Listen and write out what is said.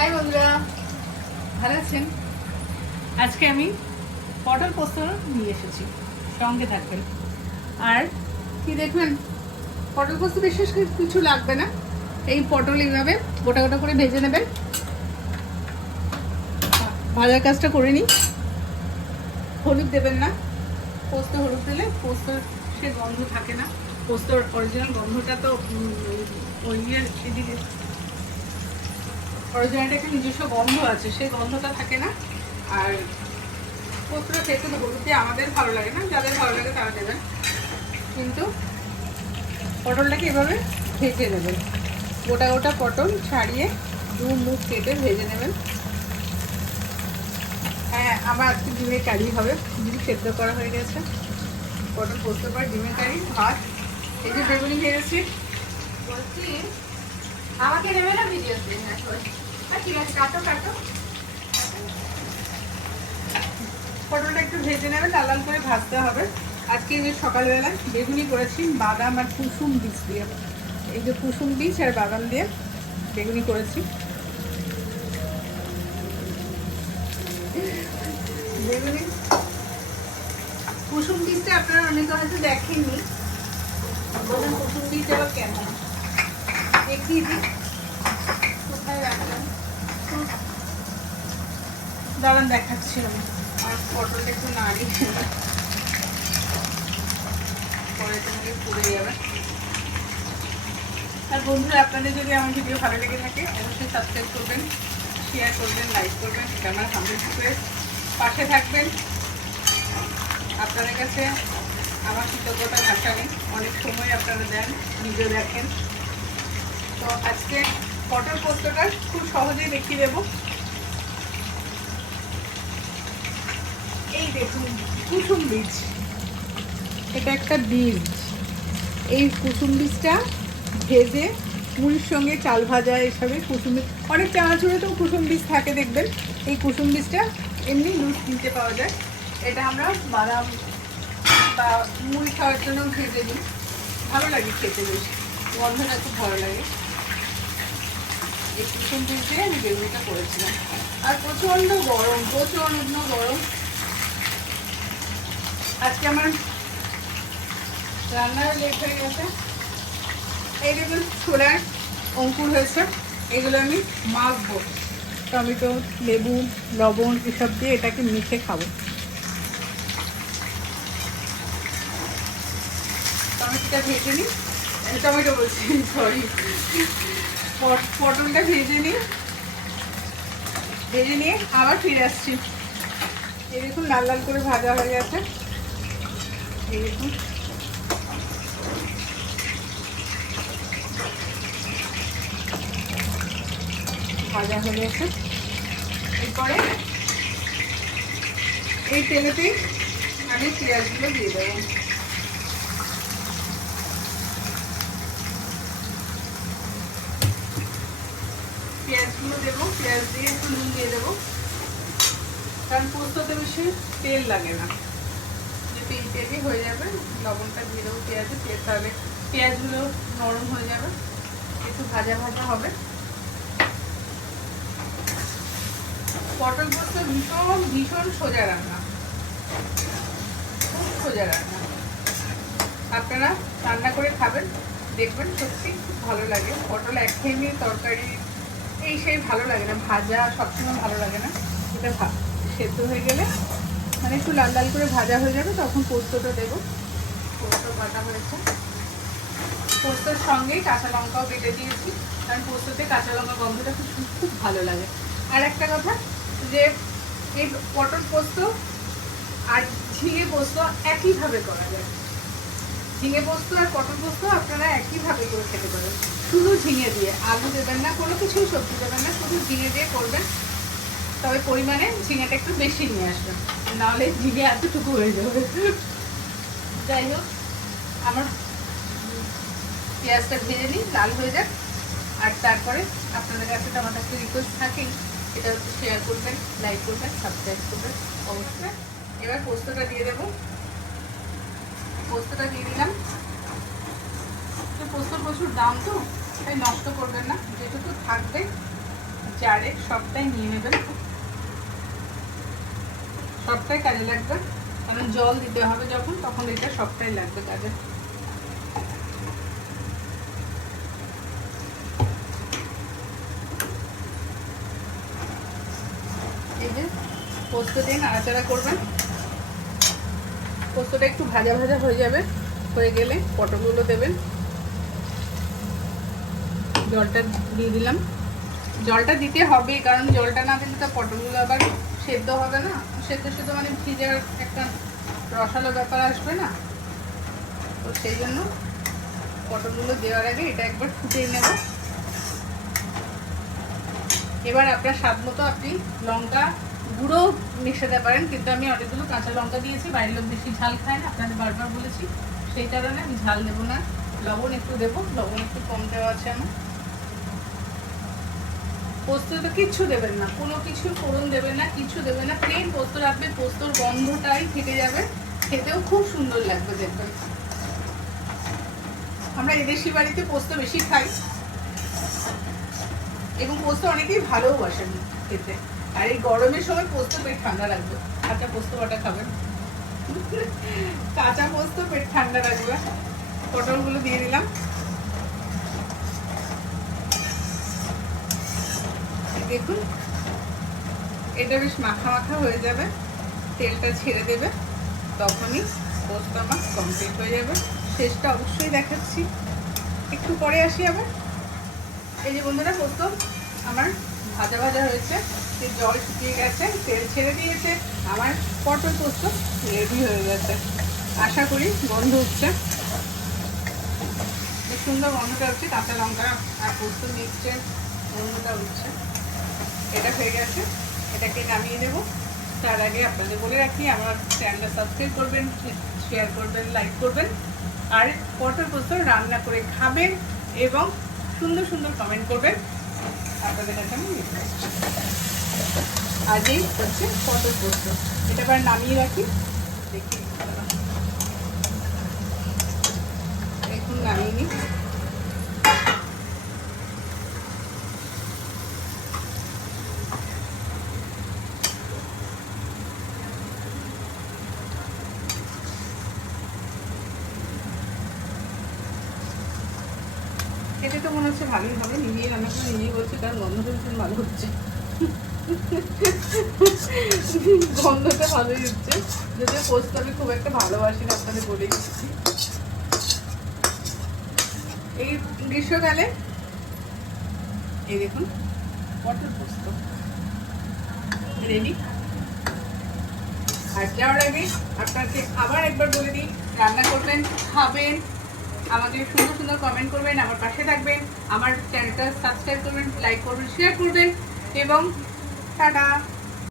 High বন্ধুরা, ভালো আছেন? আজকে আমি পটল পোস্ত নিয়ে এসেছি, সঙ্গে থাকবেন। আর কি দেখবেন, পটল পোস্ত বিশেষ কিছু লাগবে না। এই পটল এইভাবে গোটা গোটা করে ভেজে নেবেন। ভাজার কাজটা করে নিই। হলুদ দেবেন না, পোস্ত হলুদ দিলে পোস্তর সে গন্ধ থাকে না। পোস্তর অরিজিনাল গন্ধটা তো ওই এদিকে অরিজিনালটা একটা নিজস্ব গন্ধ আছে, সেই গন্ধটা থাকে না। আর পোস্তটা খেতে তো হলুদ দিয়ে আমাদের ভালো লাগে না, যাদের ভালো লাগে তারা দেবেন। কিন্তু পটলটাকে এভাবে ভেজে নেবেন, গোটা গোটা পটল ছাড়িয়ে দু মুখ কেটে ভেজে নেবেন। হ্যাঁ, আমার আজকে ডিমের কারি হবে। ডিম সেদ্ধ করা হয়ে গেছে, পটল পোস্ত পর ডিমের কারি, ভাত। এই যে বেগুনি ভেজেছি। বলছি আমাকে নেবে না ভিডিও ঠিক আছে, কাটো কাটো। পটলটা একটু ভেজে নেবেন, লাল লাল করে ভাজতে হবে। আজকে যে সকালবেলায় বেগুনি করেছি বাদাম আর কুসুম বীজ দিয়ে। এই যে কুসুম বীজ আর বাদাম দিয়ে বেগুনি করেছি। বেগুনি কুসুম বীজটা আপনারা অনেকে হয়তো দেখেননি, বলুন কুসুম বীজ আবার কেমন দেখিয়ে দিই। কোথায় রাখলাম দাঁড়ান, দেখাচ্ছি আমি। আর পটলটা একটু নাড়ি পরে তোমাকে পুড়ে যাবে। আর বন্ধুরা, আপনাদের যদি আমার ভিডিও ভালো লেগে থাকে অবশ্যই সাবস্ক্রাইব করবেন, শেয়ার করবেন, লাইক করবেন। এটা আমার হামদের রিকোয়েস্ট। পাশে থাকবেন। আপনাদের কাছে আমার কৃতজ্ঞতা ভাষা নেই, অনেক সময় আপনারা দেন, ভিডিও দেখেন। তো আজকে পটল পোস্তটা খুব সহজেই দেখিয়ে দেবো। এই দেখুন কুসুম বীজ, এটা একটা বীজ। এই কুসুম বীজটা ভেজে মুড়ির সঙ্গে চাল ভাজা এসবে কুসুম বীজ, অনেক চানাচুরে তো কুসুম বীজ থাকে দেখবেন। এই কুসুম বীজটা এমনি লুজ কিনতে পাওয়া যায়। এটা আমরা বাদাম বা মুড়ি খাওয়ার জন্য ভেজে দিই, ভালো লাগে খেতে, বেশ গন্ধটা খুব ভালো লাগে। এই কুসুম বীজ দিয়ে আমি বেগুনিটা করেছিলাম। আর প্রচণ্ড গরম, প্রচণ্ড গরম। আজকে আমার রান্নার লেট হয়ে গেছে। এই দেখুন ছোলার অঙ্কুর হয়েছে, এগুলো আমি মাখবো। টমেটো, লেবু, লবণ এসব দিয়ে এটাকে মেখে খাবো। টমেটোটা ভেজে নিই, টমেটো বলছি, সরি, পটলটা ভেজে নিই। ভেজে নিয়ে আবার ফিরে আসছি। এই দেখুন লাল লাল করে ভাজা হয়ে গেছে। এই দেখুন ভাজা হয়ে গেছে। এরপরে এই তেলেতেই আমি পেঁয়াজগুলো দিয়ে দেবো। পেঁয়াজগুলো দেবো, পেঁয়াজ দিয়ে একটু নুন দিয়ে দেবো, কারণ পোস্ততে বেশি তেল লাগে না। যে তেল তেলই হয়ে যাবে, লবণটা দিয়ে দেবো পেঁয়াজে, তাহলে পেঁয়াজগুলো নরম হয়ে যাবে, একটু ভাজা ভাজা হবে। পটল পোস্ত ভীষণ ভীষণ সোজা রান্না, খুব সোজা রান্না। আপনারা রান্না করে খাবেন, দেখবেন সত্যি খুব ভালো লাগে। পটল একঘেয়েমি তরকারি এই সেই ভালো লাগে না, ভাজা সবসময় ভালো লাগে না। এটা সেদ্ধ হয়ে গেলে মানে একটু লাল লাল করে ভাজা হয়ে যাবে, তখন পোস্তটা দেবো। পোস্ত বাটা হয়েছে, পোস্তর সঙ্গেই কাঁচা লঙ্কাও বেটে দিয়েছি, কারণ পোস্ততে কাঁচা লঙ্কা গন্ধটা খুব খুব ভালো লাগে। আর একটা কথা, যে এই পটল পোস্ত আর ঝিঙে পোস্ত একইভাবে করা যায়। ঝিঙে পোস্ত আর পটল পোস্ত আপনারা একইভাবে করে খেতে পারেন, শুধু ঝিঙে দিয়ে। আলু দেবেন না, কোনো কিছুই সবজি দেবেন না, শুধু ঝিঙে দিয়ে করবেন। তবে পরিমাণে ঝিঙেটা একটু বেশি নিয়ে আসবেন, নাহলে ঝিঙে এতটুকু হয়ে যাবে। যাই হোক, আমার পেঁয়াজটা ভেজে নিই, লাল হয়ে যাক। আর তারপরে আপনাদের কাছে তো আমার কাছে রিকোয়েস্ট থাকেই, এটা হচ্ছে শেয়ার করবেন, লাইক করবেন, সাবস্ক্রাইব করবেন অবশ্যই। এবার পোস্তটা দিয়ে দেবো। পোস্তটা দিয়ে দিলাম। তো পোস্তর প্রচুর দাম, তো তাই নষ্ট করবেন না, যেটুকু থাকবে জারে সবটাই নিয়ে নেবেন, সবটাই কাজে লাগবে, কারণ জল দিতে হবে যখন, তখন এটা সবটাই লাগবে কাজে। এই যে পোস্ত দিয়ে নাড়াচাড়া করবেন, পোস্তটা একটু ভাজা ভাজা হয়ে যাবে, হয়ে গেলে পটলগুলো দেবেন। জলটা দিয়ে দিলাম, জলটা দিতে হবে কারণ জলটা না দিলে তো পটলগুলো আবার সেদ্ধ হবে না, সেদ্ধ সেদ্ধ মানে ভিজার একটা রসালো ব্যাপার আসবে না, তো সেই জন্য পটলগুলো দেওয়ার আগে এটা একবার ফুটিয়ে নেব। এবার আপনার স্বাদ মতো আপনি লঙ্কা গুঁড়ো মিশাতে পারেন, কিন্তু আমি অনেকগুলো কাঁচা লঙ্কা দিয়েছি, বাড়ির লোক বেশি ঝাল খায় না, আপনাদের বারবার বলেছি, সেই কারণে আমি ঝাল দেবো না। লবণ একটু দেবো, লবণ একটু কম দেওয়া আছে আমার। পোস্ত তো কিচ্ছু দেবেন না, কোনো কিছু ফোড়ন দেবেন না, কিছু দেবেন না, প্লেন পোস্ত রাখবে, পোস্তর গন্ধটাই থেকে যাবে, খেতেও খুব সুন্দর লাগবে দেখবেন। আমরা এদেশি বাড়িতে পোস্ত বেশি খাই এবং পোস্ত অনেকেই ভালোবাসেন খেতে, আর এই গরমের সময় পোস্ত পেট ঠান্ডা রাখবে, কাঁচা পোস্ত বাটা খাবেন, কাঁচা পোস্ত পেট ঠান্ডা রাখবে। পটলগুলো দিয়ে দিলাম, দেখুন এটা বেশ মাখা মাখা হয়ে যাবে, তেলটা ছেড়ে দেবে, তখনই পোস্ত আমার কমপ্লিট হয়ে যাবে। শেষটা অবশ্যই দেখাচ্ছি, একটু পরে আসি আবার। এই যে বন্ধুরা, পোস্ত আমার ভাজা ভাজা হয়েছে, জল শুকিয়ে গেছে, তেল ছেড়ে দিয়েছে, আমার পটল পোস্ত রেডি হয়ে গেছে। আশা করি গন্ধ উঠছে, বেশ সুন্দর গন্ধটা উঠছে, কাঁচা লঙ্কা আর পোস্ত মিক্সচার গন্ধটা উঠছে। এটা হয়ে গেছে, এটাকে নামিয়ে দেব। তার আগে আপনাদের বলে রাখি, আমার চ্যানেলটা সাবস্ক্রাইব করবেন, শেয়ার করবেন, লাইক করবেন, আর পটল পোস্ত রান্না করে খাবেন এবং সুন্দর সুন্দর কমেন্ট করবেন। আপনাদের কাছে আমি রিকোয়েস্ট, আজই হচ্ছে পটল পোস্ত। এটা আবার নামিয়ে রাখি, দেখি দেখুন নামিয়ে নিই। খেতে তো মনে হচ্ছে ভালোই হবে, নিজেই রান্না করে নিজেই বলছি, কারণ গন্ধটা ভীষণ ভালো হচ্ছে, গন্ধটা ভালোই হচ্ছে, যদিও পোস্ত আমি খুব একটা ভালোবাসি না, আপনাদের বলে দিচ্ছি। এই গ্রীষ্মকালে এই দেখুন পটল পোস্ত রেডি। আর যাওয়ার আগে আপনাকে আবার একবার বলে দিই, রান্না করবেন, খাবেন, আমাদের সুন্দর সুন্দর কমেন্ট করবেন, আমার পাশে থাকবেন, আমার চ্যানেলটা সাবস্ক্রাইব করবেন, লাইক করবেন, শেয়ার করবেন এবং টাটা।